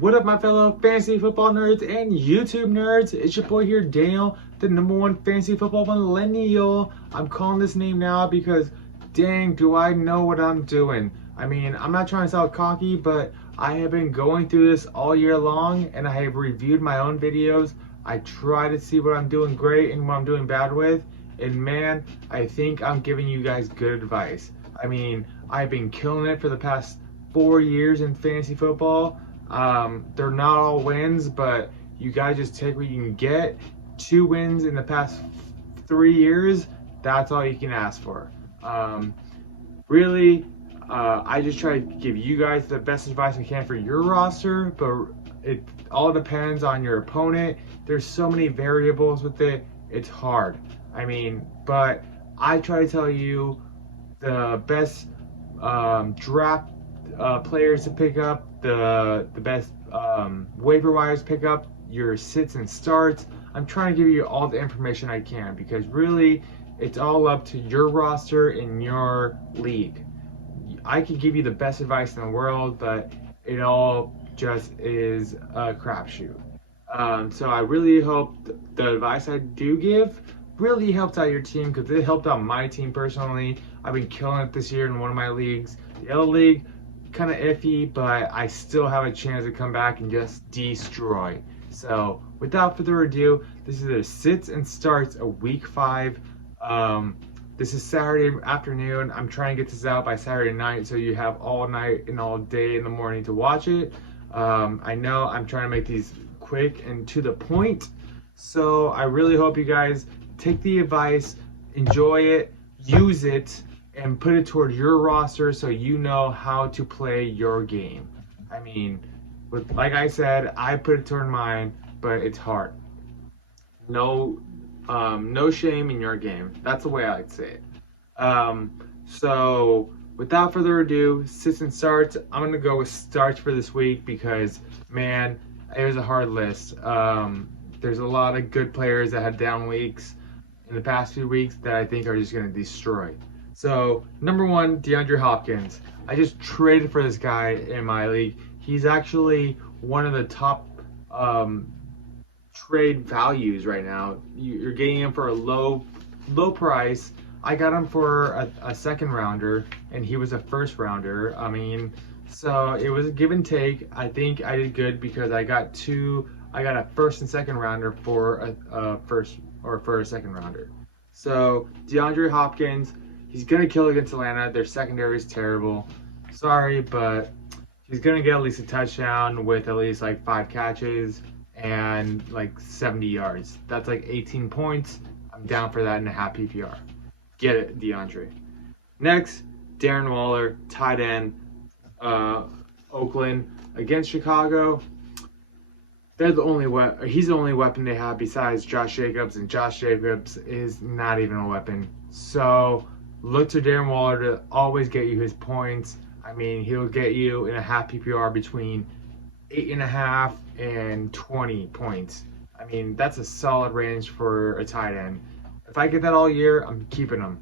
What up, my fellow fantasy football nerds and YouTube nerds? It's your boy here, Daniel, the #1 fantasy football millennial. I'm calling this name now because, dang, do I know what I'm doing. I mean, I'm not trying to sound cocky, but I have been going through this all year long, and I have reviewed my own videos. I try to see what I'm doing great and what I'm doing bad with, and man, I think I'm giving you guys good advice. I mean, I've been killing it for the past 4 years in fantasy football. They're not all wins, but you gotta just take what you can get. 2 wins in the past 3 years, that's all you can ask for. Really, I just try to give you guys the best advice I can for your roster, but it all depends on your opponent. There's so many variables with it, it's hard. I mean, but I try to tell you the best draft players to pick up, the best waiver wires pick up, your sits and starts. I'm trying to give you all the information I can because really it's all up to your roster in your league. I can give you the best advice in the world, but it all just is a crapshoot. So I really hope the advice I do give really helps out your team because it helped out my team personally. I've been killing it this year in one of my leagues. The other league, kind of iffy, but I still have a chance to come back and just destroy. So without further ado, this is the sits and starts of week 5. This is Saturday afternoon. I'm trying to get this out by Saturday night so you have all night and all day in the morning to watch it. I know I'm trying to make these quick and to the point, so I really hope you guys take the advice, enjoy it, use it, and put it toward your roster so you know how to play your game. I mean, like I said, I put it toward mine, but it's hard. No shame in your game. That's the way I like to say it. So without further ado, sits and starts. I'm gonna go with starts for this week because, man, it was a hard list. There's a lot of good players that had down weeks in the past few weeks that I think are just gonna destroy. So, number 1, DeAndre Hopkins. I just traded for this guy in my league. He's actually one of the top trade values right now. You're getting him for a low price. I got him for a second rounder, and he was a first rounder. I mean, so it was a give and take. I think I did good because I got a first and second rounder for for a second rounder. So, DeAndre Hopkins, he's going to kill against Atlanta. Their secondary is terrible. Sorry, but he's going to get at least a touchdown with at least like 5 catches and like 70 yards. That's like 18 points. I'm down for that in a half PPR. Get it, DeAndre. Next, Darren Waller, tight end, Oakland against Chicago. He's the only weapon they have besides Josh Jacobs, and Josh Jacobs is not even a weapon. So look to Darren Waller to always get you his points. I mean, he'll get you in a half PPR between 8.5 and 20 points. I mean, that's a solid range for a tight end. If I get that all year, I'm keeping him.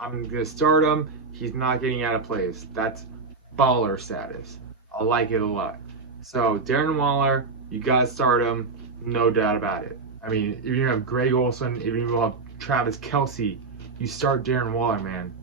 I'm gonna start him. He's not getting out of place. That's baller status. I like it a lot. So Darren Waller, you gotta start him, no doubt about it. I mean, if you have Greg Olsen, if you have Travis Kelce, you start Darren Waller, man.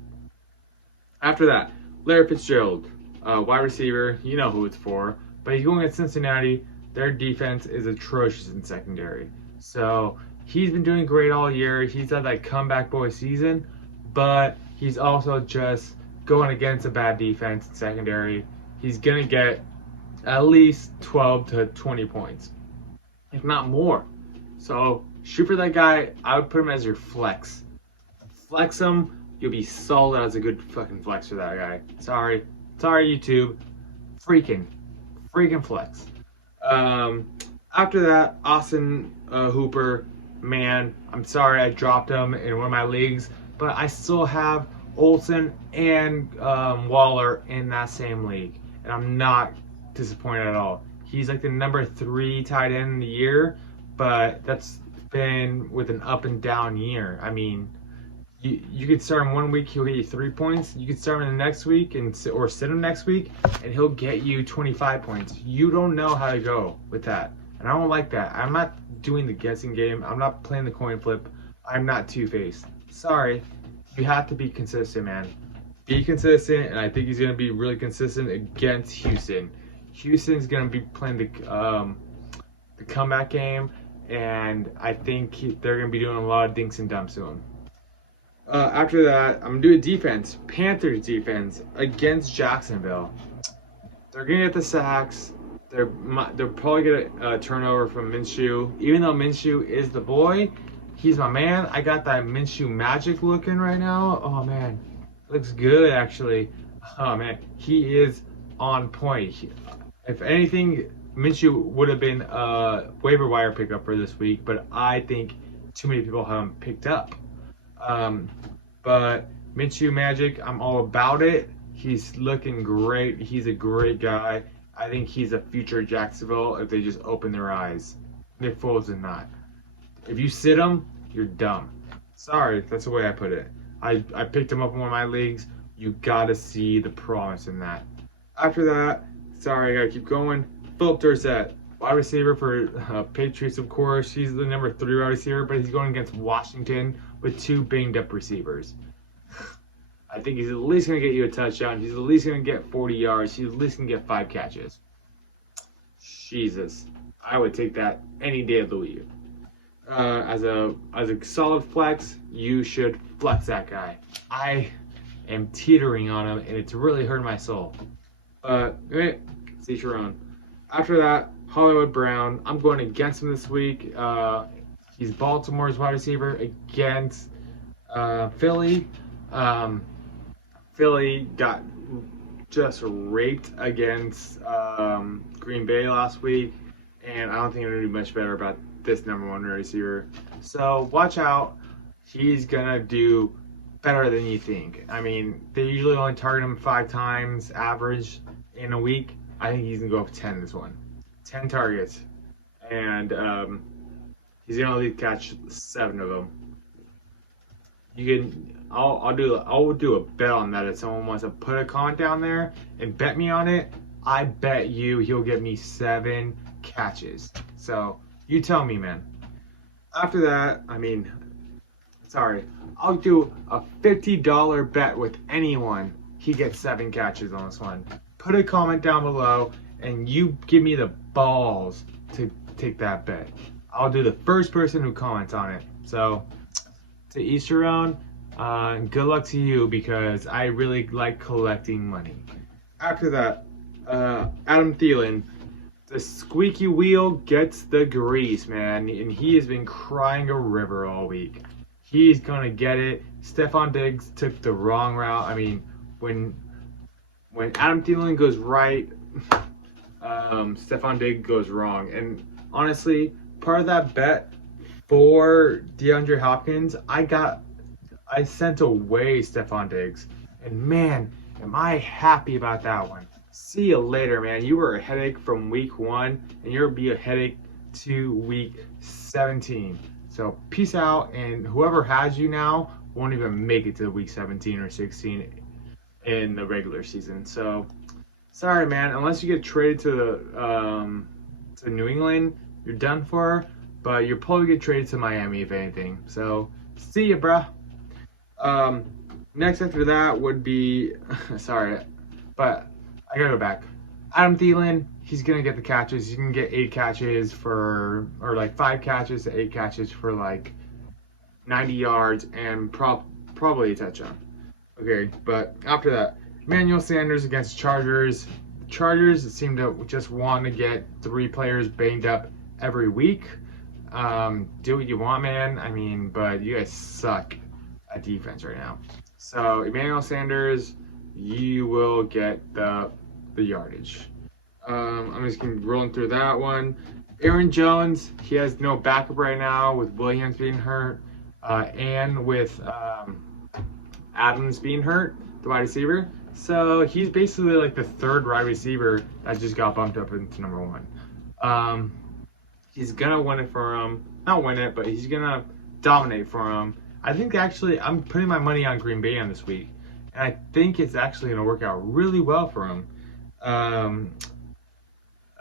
After that, Larry Fitzgerald, wide receiver, you know who it's for. But he's going at Cincinnati. Their defense is atrocious in secondary. So he's been doing great all year. He's had that comeback boy season, but he's also just going against a bad defense in secondary. He's gonna get at least 12 to 20 points, if not more. So shoot for that guy. I would put him as your flex. Flex him. You'll be solid as a good fucking flex for that guy. Sorry YouTube. Freaking flex. After that, Austin Hooper. Man, I'm sorry I dropped him in one of my leagues, but I still have Olsen and Waller in that same league, and I'm not disappointed at all. He's like the number 3 tight end in the year, but that's been with an up and down year. I mean, You could start him 1 week, he'll get you 3 points. You could start him the next week or sit him next week, and he'll get you 25 points. You don't know how to go with that, and I don't like that. I'm not doing the guessing game. I'm not playing the coin flip. I'm not two-faced. Sorry, you have to be consistent, man. Be consistent, and I think he's gonna be really consistent against Houston. Houston's gonna be playing the comeback game, and I think they're gonna be doing a lot of dinks and dumps to him. After that, I'm gonna do a defense. Panthers defense against Jacksonville. They're gonna get the sacks. They're probably gonna turnover from Minshew. Even though Minshew is the boy, he's my man. I got that Minshew magic looking right now. Oh man, looks good actually. Oh man, he is on point. If anything, Minshew would have been a waiver wire pickup for this week, but I think too many people have him picked up. But Minshew magic, I'm all about it. He's looking great. He's a great guy. I think he's a future Jacksonville if they just open their eyes. Nick Foles did not. If you sit him, you're dumb. Sorry, that's the way I put it. I picked him up in one of my leagues. You gotta see the promise in that. After that, sorry, I gotta keep going. Philip Dorsett, wide receiver for Patriots, of course. He's the number 3 wide receiver, but he's going against Washington with 2 banged up receivers. I think he's at least going to get you a touchdown. He's at least going to get 40 yards. He's at least going to get 5 catches. Jesus. I would take that any day of the week. As a solid flex, you should flex that guy. I am teetering on him, and it's really hurting my soul. See Sharon. After that, Hollywood Brown. I'm going against him this week. He's Baltimore's wide receiver against Philly. Philly got just raped against Green Bay last week, and I don't think they're going to do much better about this number 1 receiver. So watch out. He's going to do better than you think. I mean, they usually only target him 5 times average in a week. I think he's going to go up 10 this one. 10 targets. And he's going to at least catch 7 of them. I'll do a bet on that if someone wants to put a comment down there and bet me on it. I bet you he'll get me 7 catches. So you tell me, man. After that, I'll do a $50 bet with anyone. He gets 7 catches on this one. Put a comment down below and you give me the balls to take that bet. I'll do the first person who comments on it. So to each your own. Good luck to you because I really like collecting money. After that, Adam Thielen, the squeaky wheel gets the grease, man, and he has been crying a river all week. He's gonna get it. Stephon Diggs took the wrong route. I mean, when Adam Thielen goes right, Stephon Diggs goes wrong. And honestly, part of that bet for DeAndre Hopkins, I sent away Stephon Diggs. And man, am I happy about that one. See you later, man. You were a headache from week 1, and you'll be a headache to week 17. So peace out, and whoever has you now won't even make it to week 17 or 16 in the regular season. So sorry, man. Unless you get traded to New England, you're done for. But you'll probably get traded to Miami if anything. So see ya, bruh. Next after that would be sorry, but I gotta go back. Adam Thielen, he's gonna get the catches. He's gonna get 8 catches or like 5 catches to 8 catches for like 90 yards and probably a touchdown. Okay, but after that, Emmanuel Sanders against Chargers. Chargers seem to just want to get 3 players banged up every week. Do what you want, man. I mean, but you guys suck at defense right now. So Emmanuel Sanders, you will get the yardage. I'm just gonna rolling through that one. Aaron Jones, he has no backup right now with Williams being hurt, and with Adams being hurt, the wide receiver. So he's basically like the 3rd wide receiver that just got bumped up into number 1. He's gonna win it for him. Not win it, but he's gonna dominate for him. I think actually I'm putting my money on Green Bay on this week, and I think it's actually going to work out really well for him. Um,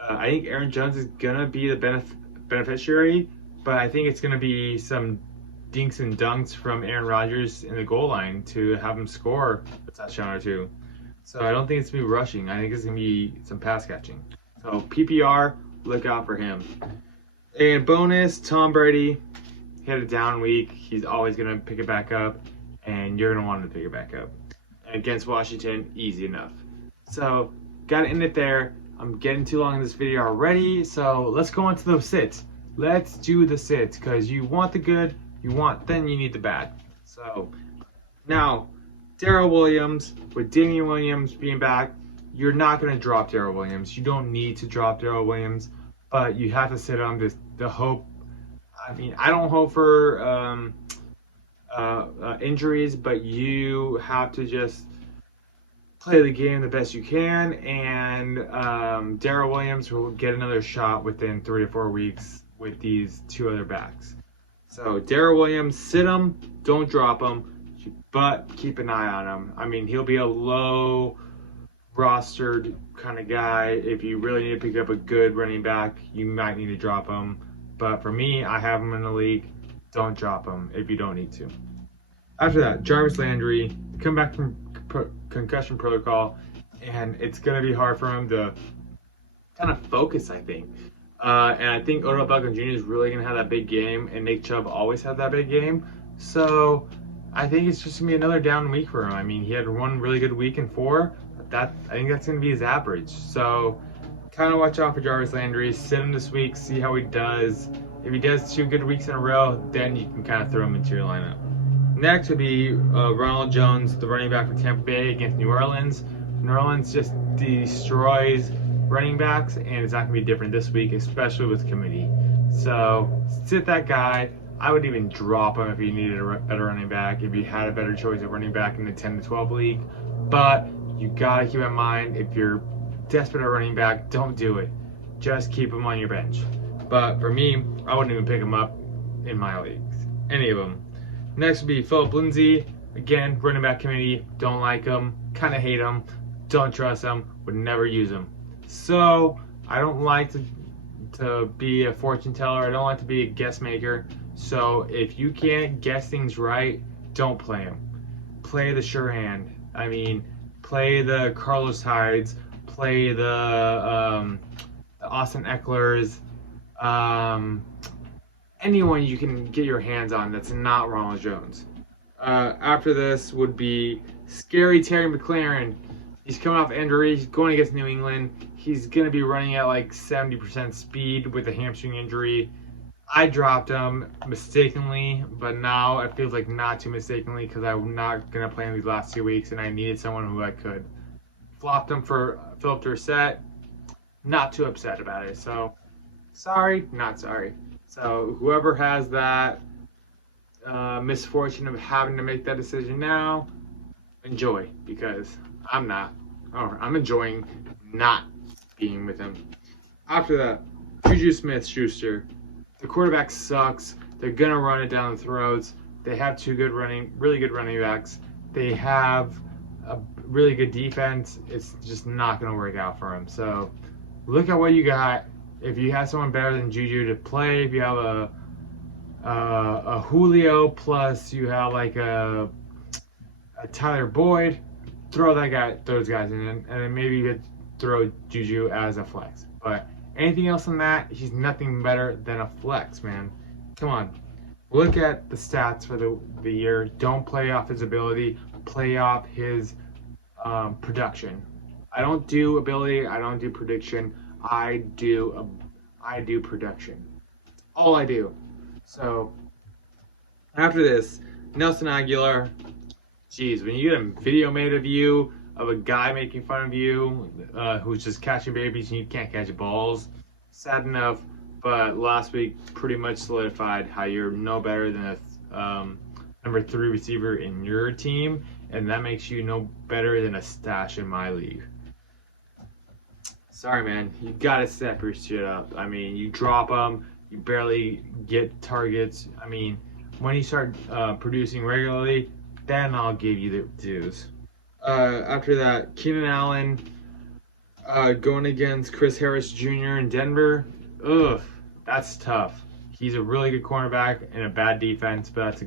I think Aaron Jones is going to be the beneficiary, but I think it's going to be some dinks and dunks from Aaron Rodgers in the goal line to have him score a touchdown or two. So I don't think it's going to be rushing. I think it's going to be some pass catching. So PPR, look out for him. And bonus, Tom Brady, he had a down week. He's always going to pick it back up, and you're going to want him to pick it back up. And against Washington, easy enough. So, got to end it there. I'm getting too long in this video already, so let's go into the sits. Let's do the sits, because you want the good, then you need the bad. So, now, Darrell Williams, with Damien Williams being back, you're not going to drop Darrell Williams. You don't need to drop Darrell Williams, but you have to sit on the hope. I mean, I don't hope for injuries, but you have to just play the game the best you can, and Darrell Williams will get another shot within 3 to 4 weeks with these two other backs. So Darrell Williams, sit him, don't drop him, but keep an eye on him. I mean, he'll be a low rostered kind of guy. If you really need to pick up a good running back, you might need to drop him. But for me, I have him in the league. Don't drop him if you don't need to. After that, Jarvis Landry, come back from concussion protocol, and it's going to be hard for him to kind of focus, I think. And I think Odell Beckham Jr. is really going to have that big game, and Nick Chubb always had that big game. So I think it's just going to be another down week for him. I mean, he had one really good week in 4. I think that's going to be his average. So kind of watch out for Jarvis Landry. Sit him this week, see how he does. If he does 2 good weeks in a row, then you can kind of throw him into your lineup. Next would be Ronald Jones, the running back for Tampa Bay against New Orleans. New Orleans just destroys running backs, and it's not going to be different this week, especially with committee. So sit that guy. I would even drop him if you needed a better running back, if you had a better choice at running back in the 10 to 12 league. But you got to keep in mind, if you're desperate at running back, don't do it. Just keep him on your bench. But for me, I wouldn't even pick him up in my leagues, any of them. Next would be Philip Lindsay. Again, running back committee, don't like him, kind of hate him, don't trust him, would never use him. So I don't like to be a fortune teller. I don't like to be a guess maker. So if you can't guess things right, don't play him. Play the sure hand. I mean, play the Carlos Hydes, play the Austin Ecklers, anyone you can get your hands on that's not Ronald Jones. After this would be scary Terry McLaurin. He's coming off injury. He's going against New England. He's going to be running at like 70% speed with a hamstring injury. I dropped him mistakenly, but now it feels like not too mistakenly because I'm not going to play him these last 2 weeks, and I needed someone who I could. Flopped him for Philip Dorsett. Not too upset about it. So, sorry, not sorry. So, whoever has that misfortune of having to make that decision now, enjoy, because I'm not. Or I'm enjoying not being with him. After that, Juju Smith-Schuster. The quarterback sucks. They're gonna run it down the throats. They have 2 really good running backs. They have a really good defense. It's just not gonna work out for them. So look at what you got. If you have someone better than Juju to play, if you have a Julio plus you have like a Tyler Boyd, throw those guys in, and then maybe you could throw Juju as a flex. But anything else than that, he's nothing better than a flex, man. Come on. Look at the stats for the year. Don't play off his ability. Play off his production. I don't do ability. I don't do prediction. I do production. That's all I do. So after this, Nelson Aguilar. Jeez, when you get a video made of you, of a guy making fun of you, who's just catching babies and you can't catch balls, sad enough. But last week pretty much solidified how you're no better than a number 3 receiver in your team, and that makes you no better than a stash in my league. Sorry, man. You gotta step your shit up. I mean, you drop them, you barely get targets. I mean, when you start producing regularly, then I'll give you the dues. After that, Keenan Allen going against Chris Harris Jr. in Denver. Ugh, that's tough. He's a really good cornerback and a bad defense, but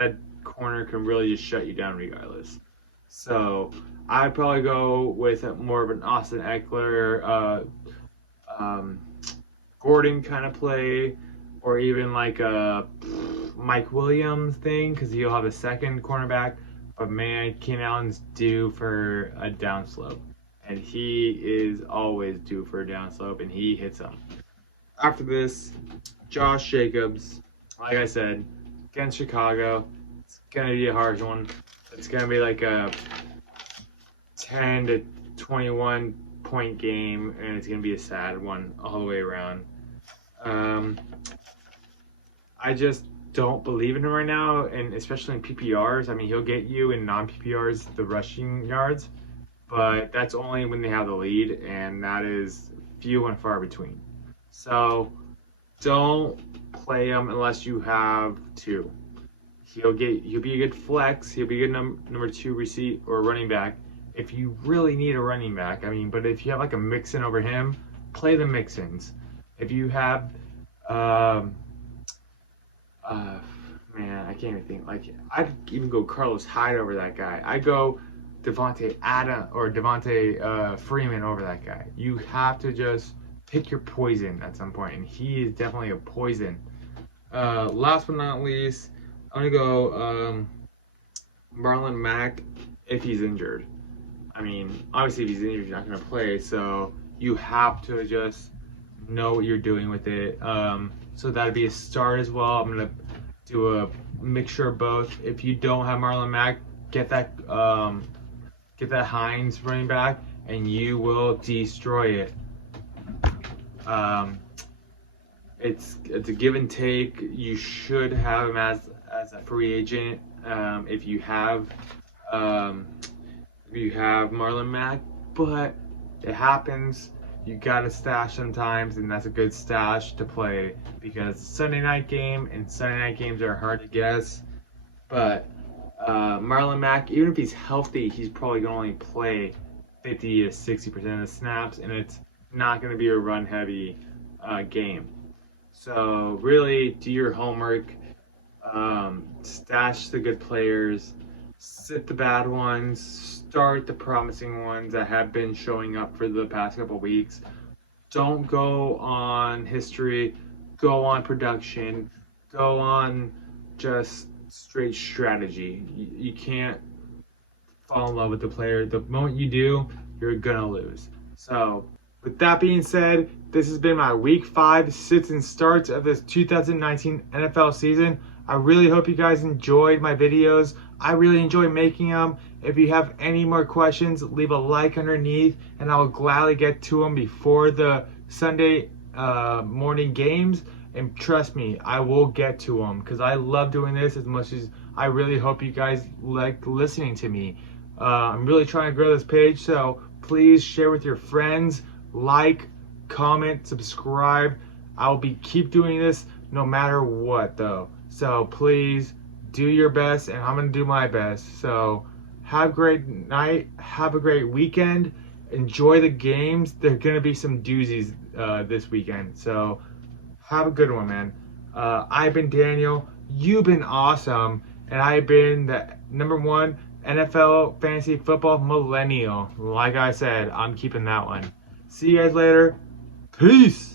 that corner can really just shut you down regardless. So I'd probably go with more of an Austin Eckler, Gordon kind of play, or even like a Mike Williams thing, because he'll have a second cornerback. But man, Keenan Allen's due for a downslope, and he is always due for a downslope, and he hits them. After this, Josh Jacobs, like I said, against Chicago. It's going to be a hard one. It's going to be like a 10 to 21 point game, and it's going to be a sad one all the way around. I just don't believe in him right now, and especially in PPRs. I mean, he'll get you in non-PPRs the rushing yards, but that's only when they have the lead, and that is few and far between. So don't play him unless you have to. He'll be a good flex. He'll be a good number 2 receipt or running back if you really need a running back. I mean, but if you have like a Mixon over him, play the Mixons. If you have, man, I can't even think. Like, I'd even go Carlos Hyde over that guy. I'd go Devontae Freeman over that guy. You have to just pick your poison at some point, and he is definitely a poison. Last but not least, I'm gonna go Marlon Mack if he's injured. I mean, obviously if he's injured, you're not gonna play, so you have to just know what you're doing with it. So that'd be a start as well. I'm gonna do a mixture of both. If you don't have Marlon Mack, get that Hines running back, and you will destroy it. It's a give and take. You should have him as a free agent if you have Marlon Mack, but it happens. You gotta stash sometimes, and that's a good stash to play because Sunday night game, and Sunday night games are hard to guess. But Marlon Mack, even if he's healthy, he's probably gonna only play 50 to 60% of the snaps, and it's not gonna be a run-heavy game. So really, do your homework. Stash the good players, sit the bad ones, start the promising ones that have been showing up for the past couple weeks. Don't go on history, go on production, go on just straight strategy. You can't fall in love with the player. The moment you do, you're gonna lose. So with that being said, this has been my week 5 sits and starts of this 2019 NFL season. I really hope you guys enjoyed my videos. I really enjoy making them. If you have any more questions, leave a like underneath, and I will gladly get to them before the Sunday morning games. And trust me, I will get to them because I love doing this as much as I really hope you guys like listening to me. I'm really trying to grow this page, so please share with your friends, like, comment, subscribe. I'll keep doing this no matter what though. So please do your best, and I'm going to do my best. So have a great night. Have a great weekend. Enjoy the games. There are going to be some doozies this weekend. So have a good one, man. I've been Daniel. You've been awesome. And I've been the #1 NFL fantasy football millennial. Like I said, I'm keeping that one. See you guys later. Peace.